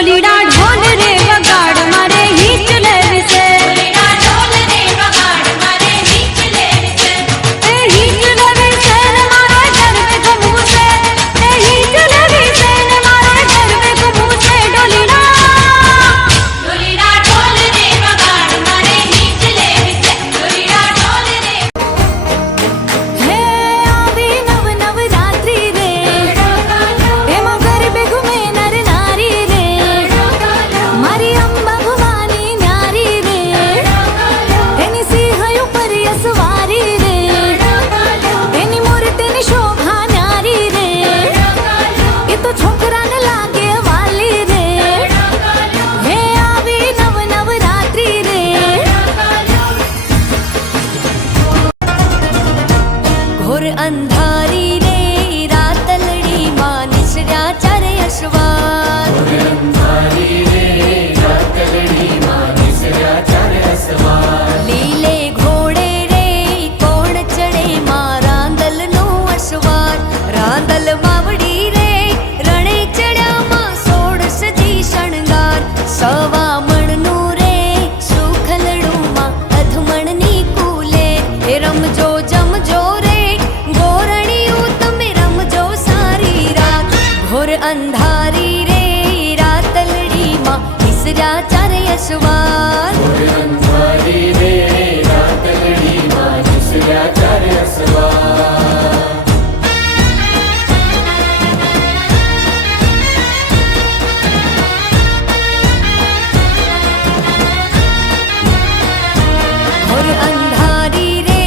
डोलीडा ढोल रे वगाड़ मारे हीच लेवी से डोलीडा ढोल रे वगाड़ मारे हीच लेवी से ए हीच लेवी से ने मारे घर में घूमू से ए हीच लेवी से ने मारे घर में घूमू से डोलीडा ढोल रे वगाड़ मारे हीच लेवी से डोलीडा ढोल रे हे आवी नव नवरात्रि रे एमा गरबे घूमे नर नारी रे मारी अंबा भवानी न्यारी रे एनी सिंह ઉપર સવારી રે એની મૂર્તિની શોભા ન્યારી રે એ તો છોકરાને લાગે વાલી રે હે આવી નવ નવરાત્રિ રે ઘોર અંધારી રે રાતલડી માં નિસર્યા ચારે અશ્વાન લીલે ઘોડે રે કોણ ચડે માં રાંદલનો અશ્વાર રાંદલ માવડી રે રણે ચડ્યા માં સોળસજી શણગાર સવા મણનું રે સુખલડું માં અધમણની કુલે હે રમજો જમજો રે ગોરણિયું તમે રમજો સારી રાત ઘોર અંધારી રે રાતલડી માં નિસર્યા ચારે અશ્વાર ઘોર અંધારી રે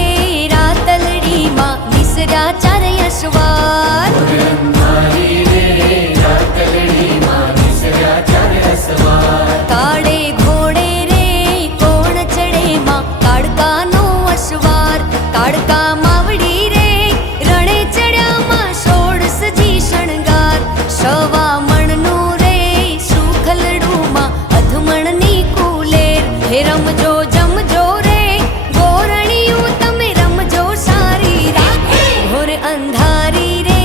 રાતલડી માં નિસર્યા ચારે અશ્વાર કાળે ઘોડે રે કોણ ચડે માં કાળકાનો અશ્વાર કાળકા માવડી રે રણે ચડ્યા માં સોળસજી શણગાર સવા મણનું રે સુખલડું માં અધમણની કુલેર હે રમજો જમજો રે ગોરણિયું તમે રમજો સારી રાત ઘોર અંધારી રે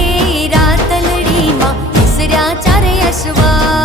રાતલડી માં નિસર્યા ચારે અશ્વાર